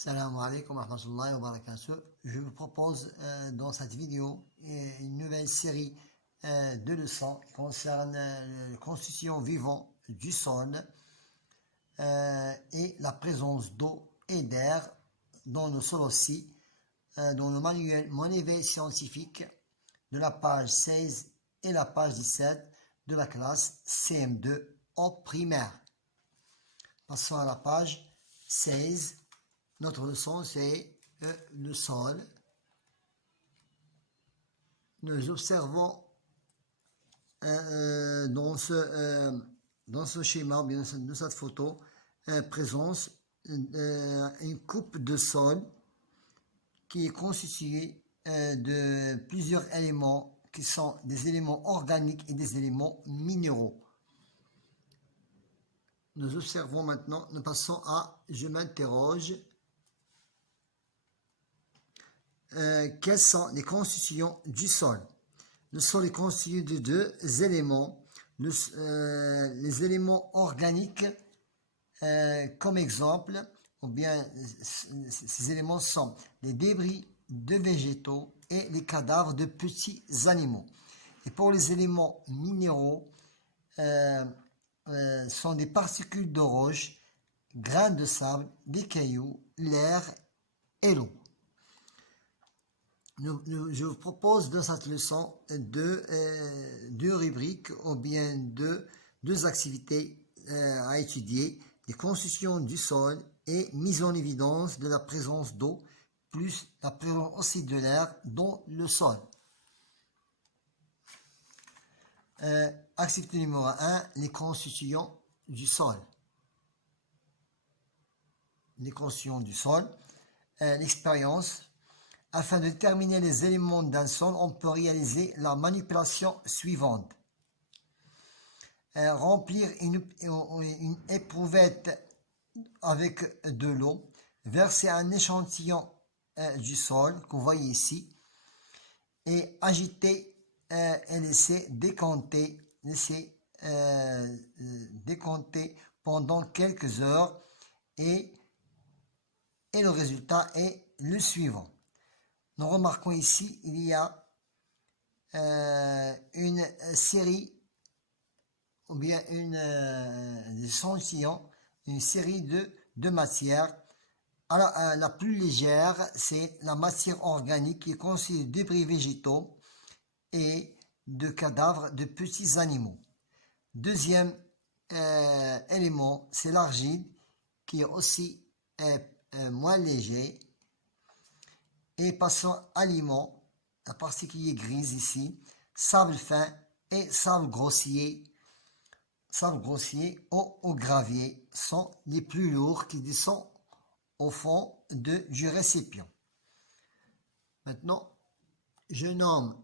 Salam alaikum wa rahmatullahi wa barakatuh. Je vous propose dans cette vidéo une nouvelle série de leçons qui concerne la constitution vivante du sol et la présence d'eau et d'air dans le sol aussi, dans le manuel Mon éveil scientifique de la page 16 et la page 17 de la classe CM2 en primaire. Passons à la page 16. Notre leçon, c'est le sol. Nous observons dans ce schéma, bien dans cette photo, présence une coupe de sol qui est constituée de plusieurs éléments qui sont des éléments organiques et des éléments minéraux. Nous observons maintenant, nous passons à « Je m'interroge ». Quelles sont les constitutions du sol? Le sol est constitué de deux éléments. Les éléments organiques, comme exemple, ou bien ces éléments sont les débris de végétaux et les cadavres de petits animaux. Et pour les éléments minéraux, sont des particules de roche, grains de sable, des cailloux, l'air et l'eau. Je vous propose dans cette leçon deux rubriques ou bien deux activités à étudier, les constitutions du sol et mise en évidence de la présence d'eau, plus la présence aussi de l'air dans le sol. Activité numéro 1, les constitutions du sol. Les constitutions du sol, l'expérience. Afin de déterminer les éléments d'un sol, on peut réaliser la manipulation suivante. Remplir une éprouvette avec de l'eau, verser un échantillon du sol que vous voyez ici et agiter et laisser décanter pendant quelques heures et le résultat est le suivant. Nous remarquons ici, il y a une série ou bien un échantillon, une série de matières. Alors, la plus légère, c'est la matière organique qui est constituée de débris végétaux et de cadavres de petits animaux. Deuxième élément, c'est l'argile qui est aussi moins léger. Et passons aliments, la partie qui est grise ici, sable fin et sable grossier au gravier sont les plus lourds qui descendent au fond du récipient. Maintenant, je nomme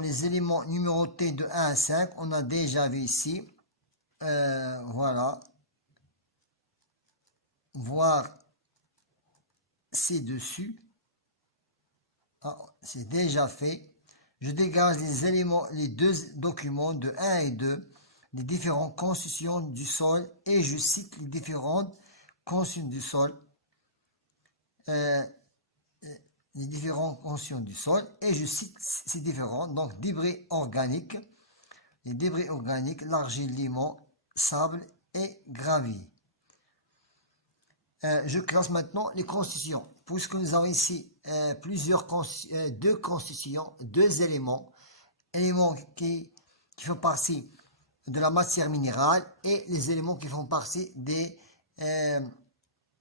les éléments numérotés de 1 à 5. On a déjà vu ici. Voilà. Voir ci-dessus. C'est déjà fait. Je dégage les éléments, les deux documents de 1 et 2, les différentes constitutions du sol, et je cite les différentes constitutions du sol, et je cite ces différentes, donc débris organiques, les débris organiques, l'argile, limon, sable et gravier. Je classe maintenant les constitutions. Puisque nous avons ici deux constitutions, deux éléments qui font partie de la matière minérale et les éléments qui font partie de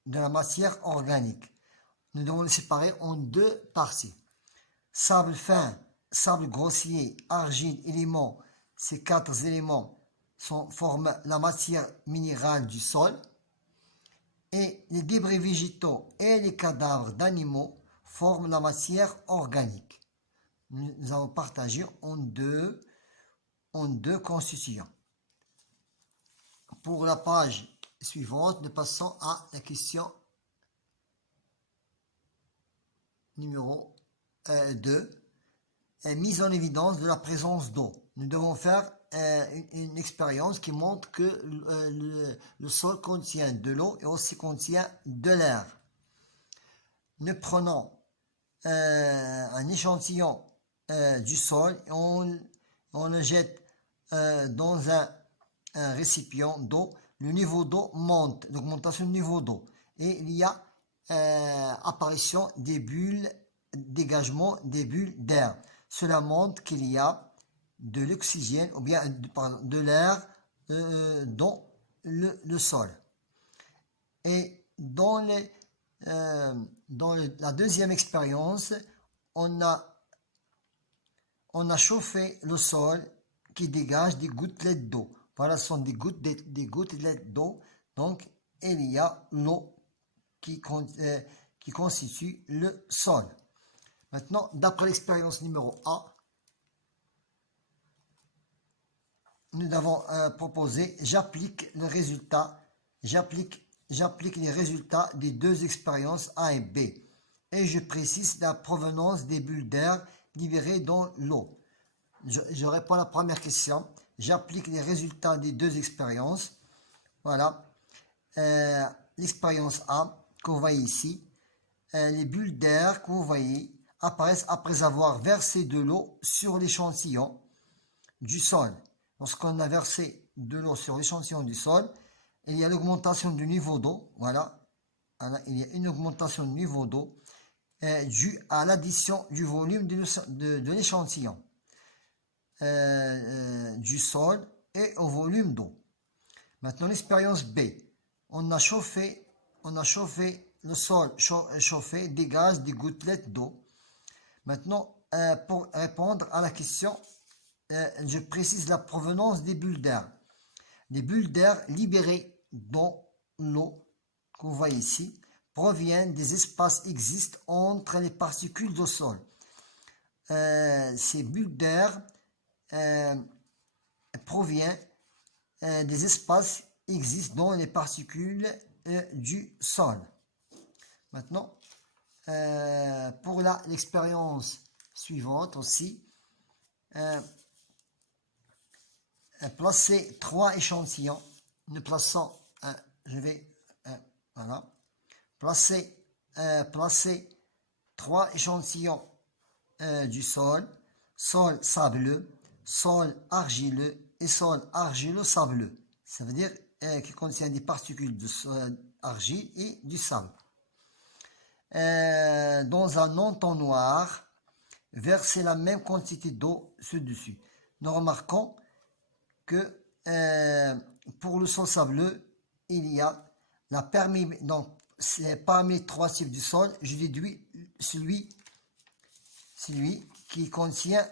la matière organique. Nous devons les séparer en deux parties. Sable fin, sable grossier, argile et limon, ces quatre éléments forment la matière minérale du sol. Et les débris végétaux et les cadavres d'animaux forment la matière organique. Nous avons partagé en deux constitutions. Pour la page suivante, nous passons à la question numéro 2. Mise en évidence de la présence d'eau. Nous devons faire une expérience qui montre que le sol contient de l'eau et aussi contient de l'air. Nous prenons un échantillon du sol et on le jette dans un récipient d'eau. Le niveau d'eau monte, l'augmentation du niveau d'eau. Et il y a apparition des bulles, dégagement des bulles d'air. Cela montre qu'il y a de l'oxygène ou bien de l'air dans le sol. Et dans la deuxième expérience, on a chauffé le sol qui dégage des gouttelettes d'eau. Voilà, ce sont des gouttelettes d'eau. Donc, il y a l'eau qui constitue le sol. Maintenant, d'après l'expérience numéro A, nous avons proposé, j'applique les résultats des deux expériences A et B. Et je précise la provenance des bulles d'air libérées dans l'eau. Je réponds à la première question. J'applique les résultats des deux expériences. Voilà. L'expérience A, que vous voyez ici. Les bulles d'air que vous voyez apparaissent après avoir versé de l'eau sur l'échantillon du sol. Lorsqu'on a versé de l'eau sur l'échantillon du sol, il y a l'augmentation du niveau d'eau. Voilà. Il y a une augmentation du niveau d'eau due à l'addition du volume de l'échantillon. Du sol et au volume d'eau. Maintenant, l'expérience B. On a chauffé le sol chauffé dégage des gouttelettes d'eau. Maintenant, pour répondre à la question, je précise la provenance des bulles d'air. Les bulles d'air libérées dans l'eau, que vous voyez ici, proviennent des espaces existants entre les particules du sol. Ces bulles d'air provient des espaces existent dans les particules du sol. Maintenant, pour l'expérience suivante aussi, placer trois échantillons. Nous plaçons, voilà, placer trois échantillons du sol sableux, sol argileux et sol argilo-sableux. Ça veut dire qu'il contient des particules d'argile et du sable. Dans un entonnoir, verser la même quantité d'eau dessus. Nous remarquons que pour le sol sableux, il y a la perméabilité. Donc, parmi les trois types du sol, je déduis celui qui contient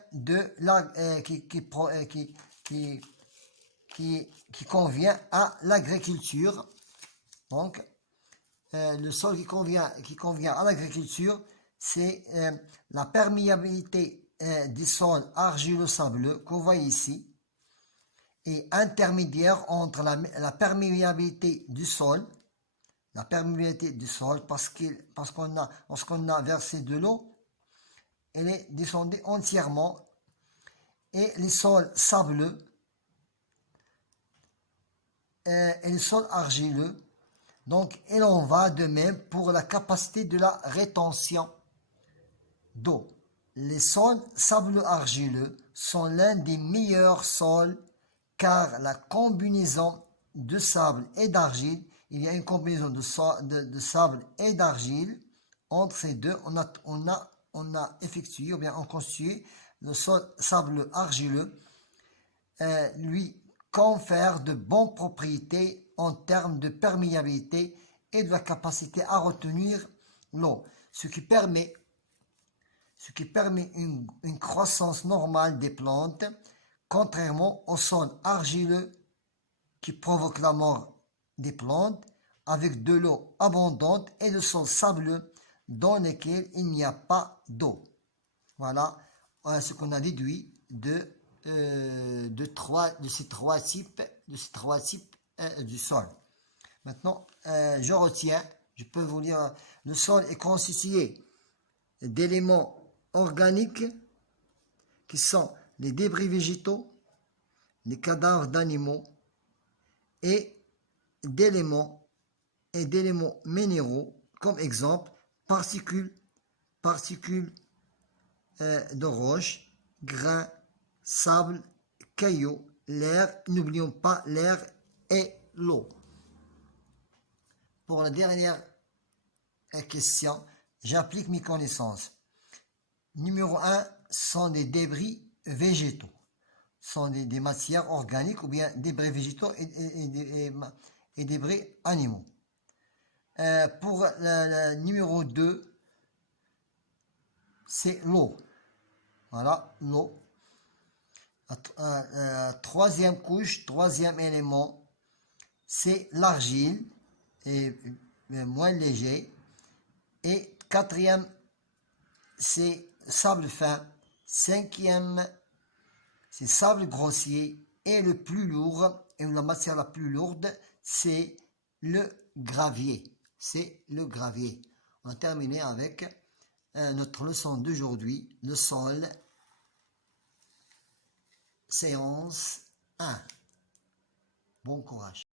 qui convient à l'agriculture. Donc, le sol qui convient à l'agriculture, c'est la perméabilité du sol argilo-sableux qu'on voit ici, et intermédiaire entre la perméabilité du sol, parce qu'on lorsqu'on a versé de l'eau, elle est descendue entièrement, et les sols sableux et les sols argileux. Donc, il en va de même pour la capacité de la rétention d'eau. Les sols sableux argileux sont l'un des meilleurs sols car la combinaison de sable et d'argile, il y a une combinaison de sable et d'argile. Entre ces deux, on a effectué ou bien on constitué le sol sableux argileux, lui confère de bonnes propriétés en termes de perméabilité et de la capacité à retenir l'eau, ce qui permet une croissance normale des plantes, contrairement au sol argileux qui provoque la mort des plantes avec de l'eau abondante et le sol sableux dans lequel il n'y a pas d'eau. Voilà ce qu'on a déduit de ces trois types du sol. Maintenant, je peux vous lire, le sol est constitué d'éléments organiques qui sont les débris végétaux, des cadavres d'animaux et d'éléments minéraux, comme exemple particules de roche, grains, sable, cailloux, l'air, n'oublions pas l'air et l'eau. Pour la dernière question, j'applique mes connaissances. Numéro 1 sont des débris végétaux, sont des matières organiques ou bien débris végétaux et débris animaux. Pour le numéro 2, c'est l'eau. Voilà, l'eau. Troisième couche, troisième élément, c'est l'argile, et moins léger. Et quatrième, c'est sable fin. Cinquième, c'est sable grossier. Et le plus lourd, et la matière la plus lourde, c'est le gravier. C'est le gravier. On a terminé avec notre leçon d'aujourd'hui, le sol, séance 1. Bon courage.